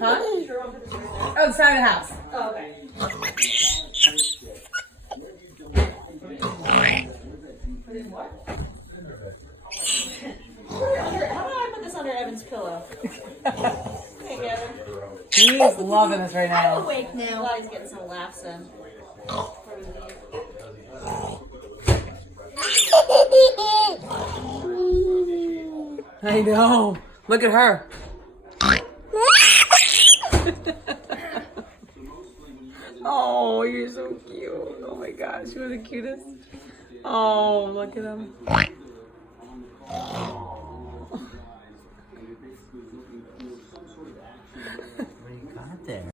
Huh? Oh, the side of the house. Oh, okay. What? How do I put this under Evan's pillow? Hey, Gavin. He's loving this right I'm now. awake now. Well, he's getting some laughs in. I know. Look at her. Oh, you're so cute. Oh my gosh, you're the cutest. Oh, look at him.